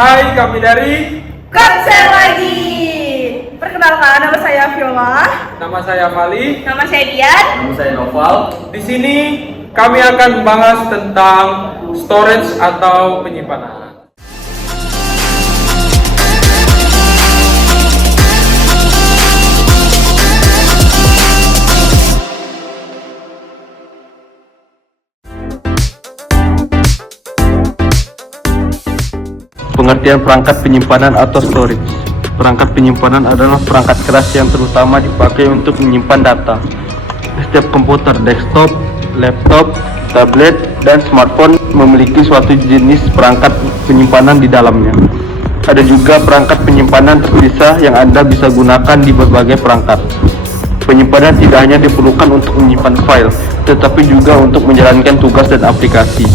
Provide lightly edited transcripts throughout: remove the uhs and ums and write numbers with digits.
Hai, kami dari Konser lagi. Perkenalkan, nama saya Viola. Nama saya Fali. Nama saya Dian. Nama saya Noval. Di sini kami akan membahas tentang storage atau penyimpanan. Pengertian perangkat penyimpanan atau storage. Perangkat penyimpanan adalah perangkat keras yang terutama dipakai untuk menyimpan data. Setiap komputer desktop, laptop, tablet, dan smartphone memiliki suatu jenis perangkat penyimpanan di dalamnya. Ada juga perangkat penyimpanan terpisah yang Anda bisa gunakan di berbagai perangkat. Penyimpanan tidak hanya diperlukan untuk menyimpan file, tetapi juga untuk menjalankan tugas dan aplikasi.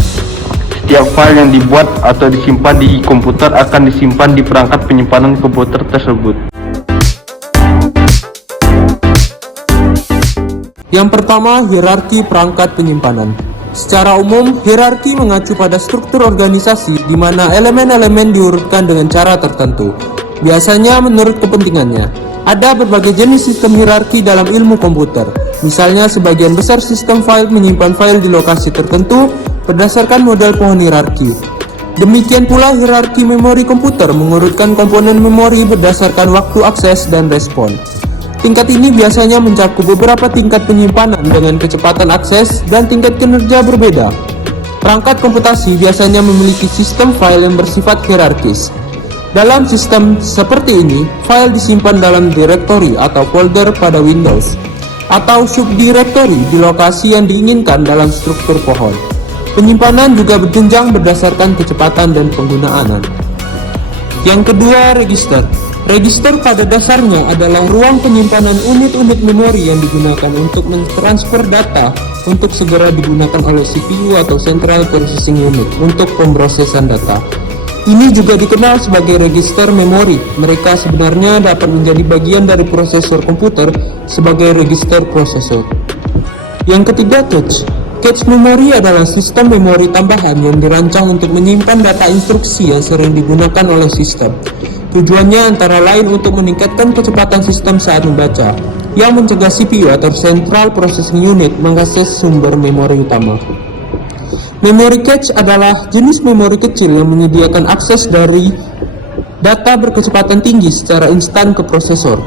Setiap file yang dibuat atau disimpan di komputer akan disimpan di perangkat penyimpanan komputer tersebut. Yang pertama, hierarki perangkat penyimpanan. Secara umum, hierarki mengacu pada struktur organisasi di mana elemen-elemen diurutkan dengan cara tertentu. Biasanya menurut kepentingannya. Ada berbagai jenis sistem hierarki dalam ilmu komputer. Misalnya, sebagian besar sistem file menyimpan file di lokasi tertentu berdasarkan model pohon hierarki. Demikian pula hierarki memori komputer mengurutkan komponen memori berdasarkan waktu akses dan respon. Tingkat ini biasanya mencakup beberapa tingkat penyimpanan dengan kecepatan akses dan tingkat kinerja berbeda. Perangkat komputasi biasanya memiliki sistem file yang bersifat hierarkis. Dalam sistem seperti ini, file disimpan dalam direktori atau folder pada Windows, atau subdirektori di lokasi yang diinginkan dalam struktur pohon. Penyimpanan juga berjenjang berdasarkan kecepatan dan penggunaan. Yang kedua, register. Register pada dasarnya adalah ruang penyimpanan unit-unit memori yang digunakan untuk mentransfer data untuk segera digunakan oleh CPU atau Central Processing Unit untuk pemrosesan data. Ini juga dikenal sebagai register memori. Mereka sebenarnya dapat menjadi bagian dari prosesor komputer sebagai register prosesor. Yang ketiga, cache. Cache memori adalah sistem memori tambahan yang dirancang untuk menyimpan data instruksi yang sering digunakan oleh sistem. Tujuannya antara lain untuk meningkatkan kecepatan sistem saat membaca, yang mencegah CPU atau Central Processing Unit mengakses sumber memori utama. Memory cache adalah jenis memori kecil yang menyediakan akses dari data berkecepatan tinggi secara instan ke prosesor.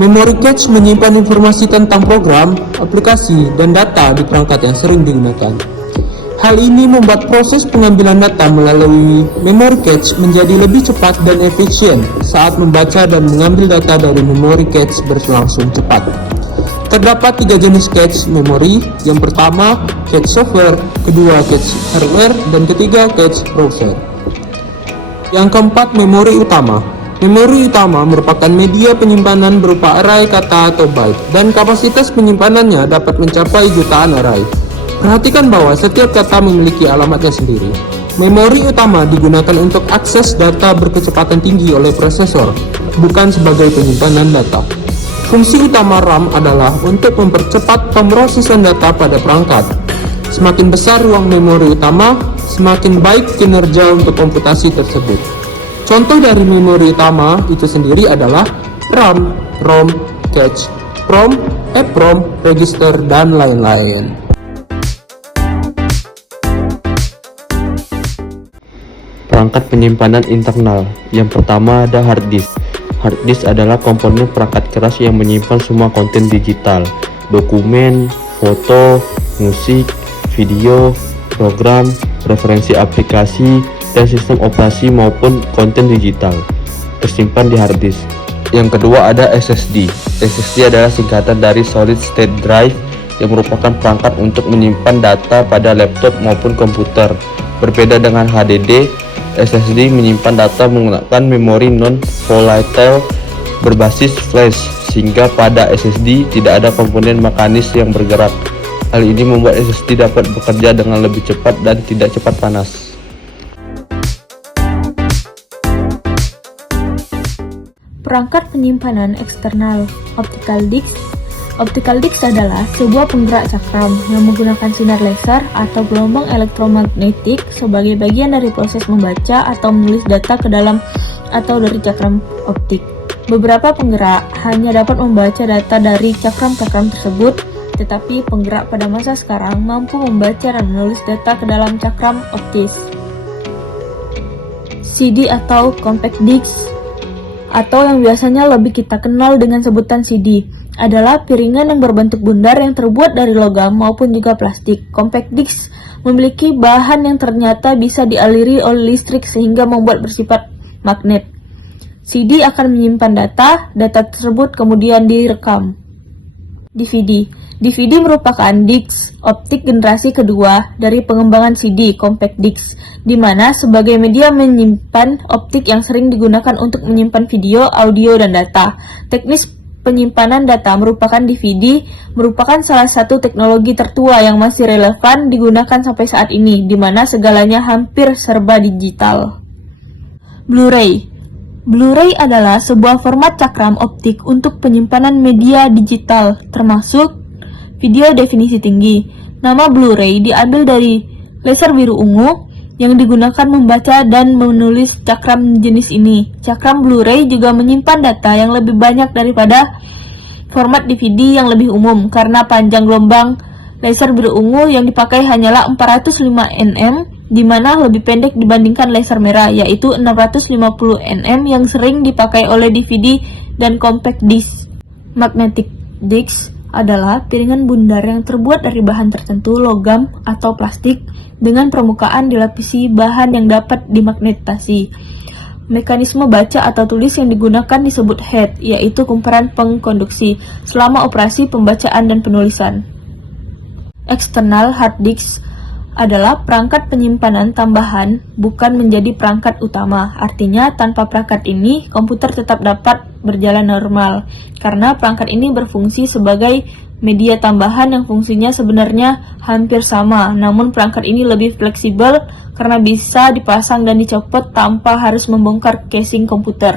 Memory cache menyimpan informasi tentang program, aplikasi, dan data di perangkat yang sering digunakan. Hal ini membuat proses pengambilan data melalui memory cache menjadi lebih cepat dan efisien saat membaca dan mengambil data dari memory cache berlangsung cepat. Terdapat 3 jenis cache memori. Yang pertama, cache software, kedua cache hardware, dan ketiga cache browser. Yang keempat, memori utama. Memori utama merupakan media penyimpanan berupa array kata atau byte, dan kapasitas penyimpanannya dapat mencapai jutaan array. Perhatikan bahwa setiap kata memiliki alamatnya sendiri. Memori utama digunakan untuk akses data berkecepatan tinggi oleh prosesor, bukan sebagai penyimpanan data. Fungsi utama RAM adalah untuk mempercepat pemrosesan data pada perangkat. Semakin besar ruang memori utama, semakin baik kinerja untuk komputasi tersebut. Contoh dari memori utama itu sendiri adalah RAM, ROM, cache, PROM, EPROM, register, dan lain-lain. Perangkat penyimpanan internal. Yang pertama ada hard disk. Hard disk adalah komponen perangkat keras yang menyimpan semua konten digital, dokumen, foto, musik, video, program, referensi aplikasi, dan sistem operasi maupun konten digital tersimpan di hard disk. Yang kedua ada SSD. SSD adalah singkatan dari Solid State Drive yang merupakan perangkat untuk menyimpan data pada laptop maupun komputer. Berbeda dengan HDD, SSD menyimpan data menggunakan memori non-volatile berbasis flash, sehingga pada SSD tidak ada komponen mekanis yang bergerak. Hal ini membuat SSD dapat bekerja dengan lebih cepat dan tidak cepat panas. Perangkat penyimpanan eksternal, optical disk. Optical disc adalah sebuah penggerak cakram yang menggunakan sinar laser atau gelombang elektromagnetik sebagai bagian dari proses membaca atau menulis data ke dalam atau dari cakram optik. Beberapa penggerak hanya dapat membaca data dari cakram-cakram tersebut, tetapi penggerak pada masa sekarang mampu membaca dan menulis data ke dalam cakram optis. CD atau compact disc, atau yang biasanya lebih kita kenal dengan sebutan CD, adalah piringan yang berbentuk bundar yang terbuat dari logam maupun juga plastik. Compact disc memiliki bahan yang ternyata bisa dialiri oleh listrik sehingga membuat bersifat magnet. CD akan menyimpan data tersebut kemudian direkam. DVD merupakan disc optik generasi kedua dari pengembangan CD compact disc, di mana sebagai media menyimpan optik yang sering digunakan untuk menyimpan video, audio, dan data. Teknis penyimpanan data merupakan DVD merupakan salah satu teknologi tertua yang masih relevan digunakan sampai saat ini, di mana segalanya hampir serba digital. Blu-ray adalah sebuah format cakram optik untuk penyimpanan media digital, termasuk video definisi tinggi. Nama Blu-ray diambil dari laser biru ungu yang digunakan membaca dan menulis cakram jenis ini. Cakram Blu-ray juga menyimpan data yang lebih banyak daripada format DVD yang lebih umum, karena panjang gelombang laser biru ungu yang dipakai hanyalah 405 nm, di mana lebih pendek dibandingkan laser merah, yaitu 650 nm yang sering dipakai oleh DVD dan compact disc. Magnetic disc adalah piringan bundar yang terbuat dari bahan tertentu, logam atau plastik, dengan permukaan dilapisi bahan yang dapat dimagnetasi. Mekanisme baca atau tulis yang digunakan disebut head, yaitu kumparan pengkonduksi, selama operasi pembacaan dan penulisan. External hard disk adalah perangkat penyimpanan tambahan, bukan menjadi perangkat utama. Artinya, tanpa perangkat ini, komputer tetap dapat berjalan normal, karena perangkat ini berfungsi sebagai media tambahan yang fungsinya sebenarnya hampir sama, namun perangkat ini lebih fleksibel karena bisa dipasang dan dicopot tanpa harus membongkar casing komputer.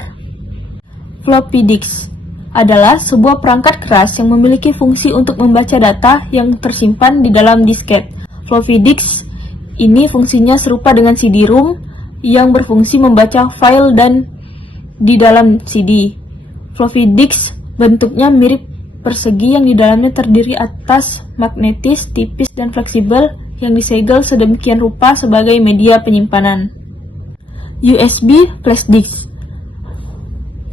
Floppy disk adalah sebuah perangkat keras yang memiliki fungsi untuk membaca data yang tersimpan di dalam disket. Floppy disk ini fungsinya serupa dengan CD-ROM yang berfungsi membaca file dan di dalam CD. Floppy disk bentuknya mirip persegi yang di dalamnya terdiri atas magnetis, tipis, dan fleksibel yang disegel sedemikian rupa sebagai media penyimpanan. USB flash disk,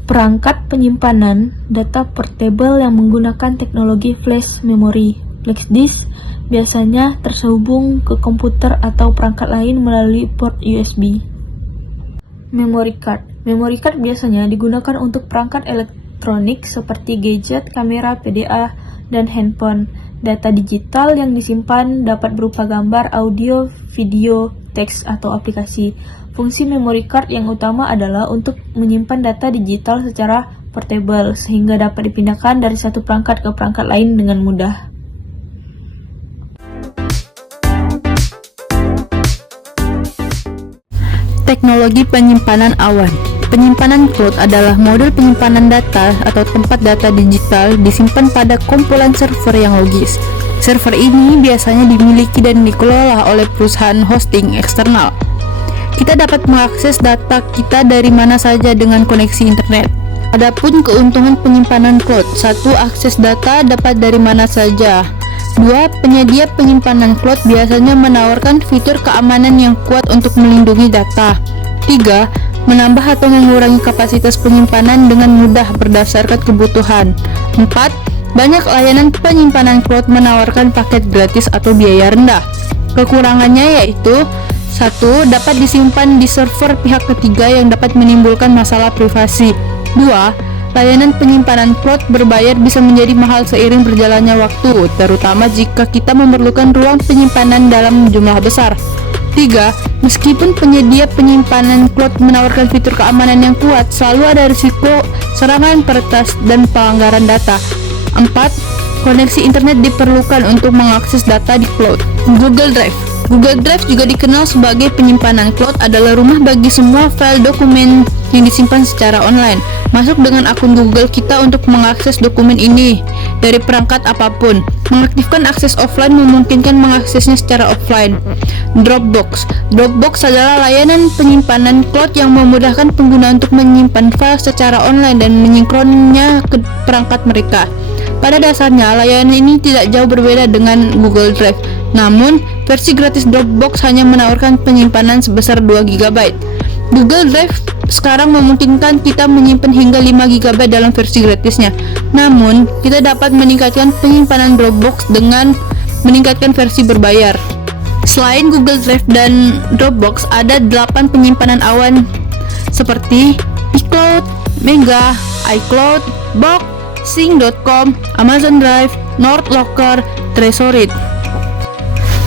perangkat penyimpanan data portable yang menggunakan teknologi flash memory. Flash disk biasanya terhubung ke komputer atau perangkat lain melalui port USB. Memory card. Memory card biasanya digunakan untuk perangkat elektronik seperti gadget, kamera, PDA, dan handphone. Data digital yang disimpan dapat berupa gambar, audio, video, teks, atau aplikasi. Fungsi memory card yang utama adalah untuk menyimpan data digital secara portable, sehingga dapat dipindahkan dari satu perangkat ke perangkat lain dengan mudah. Teknologi penyimpanan awan. Penyimpanan cloud adalah model penyimpanan data atau tempat data digital disimpan pada kumpulan server yang logis. Server ini biasanya dimiliki dan dikelola oleh perusahaan hosting eksternal. Kita dapat mengakses data kita dari mana saja dengan koneksi internet. Adapun keuntungan penyimpanan cloud: 1. Akses data dapat dari mana saja. 2. Penyedia penyimpanan cloud biasanya menawarkan fitur keamanan yang kuat untuk melindungi data. 3. Menambah atau mengurangi kapasitas penyimpanan dengan mudah berdasarkan kebutuhan. 4. Banyak layanan penyimpanan cloud menawarkan paket gratis atau biaya rendah. Kekurangannya yaitu: 1. Dapat disimpan di server pihak ketiga yang dapat menimbulkan masalah privasi. 2. Layanan penyimpanan cloud berbayar bisa menjadi mahal seiring berjalannya waktu, terutama jika kita memerlukan ruang penyimpanan dalam jumlah besar. 3. Meskipun penyedia penyimpanan cloud menawarkan fitur keamanan yang kuat, selalu ada risiko serangan peretas dan pelanggaran data. 4. Koneksi internet diperlukan untuk mengakses data di cloud. Google Drive. Google Drive juga dikenal sebagai penyimpanan cloud, adalah rumah bagi semua file dokumen yang disimpan secara online. Masuk dengan akun Google kita untuk mengakses dokumen ini dari perangkat apapun. Mengaktifkan akses offline memungkinkan mengaksesnya secara offline. Dropbox. Dropbox adalah layanan penyimpanan cloud yang memudahkan pengguna untuk menyimpan file secara online dan menyinkronnya ke perangkat mereka. Pada dasarnya, layanan ini tidak jauh berbeda dengan Google Drive. Namun, versi gratis Dropbox hanya menawarkan penyimpanan sebesar 2 GB. Google Drive sekarang memungkinkan kita menyimpan hingga 5 GB dalam versi gratisnya. Namun, kita dapat meningkatkan penyimpanan Dropbox dengan meningkatkan versi berbayar. Selain Google Drive dan Dropbox, ada 8 penyimpanan awan seperti iCloud, Mega, iCloud, Box, Sync.com, Amazon Drive, NordLocker, Tresorit.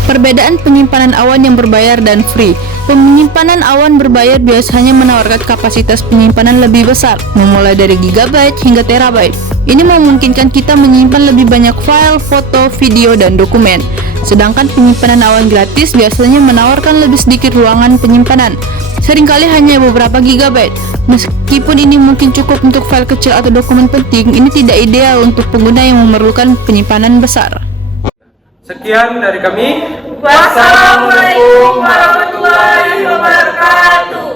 Perbedaan penyimpanan awan yang berbayar dan free. Penyimpanan awan berbayar biasanya menawarkan kapasitas penyimpanan lebih besar, memulai dari gigabyte hingga terabyte. Ini memungkinkan kita menyimpan lebih banyak file, foto, video, dan dokumen. Sedangkan penyimpanan awan gratis biasanya menawarkan lebih sedikit ruangan penyimpanan, seringkali hanya beberapa gigabyte. Meskipun ini mungkin cukup untuk file kecil atau dokumen penting, ini tidak ideal untuk pengguna yang memerlukan penyimpanan besar. Sekian dari kami. Wassalamualaikum warahmatullahi wabarakatuh.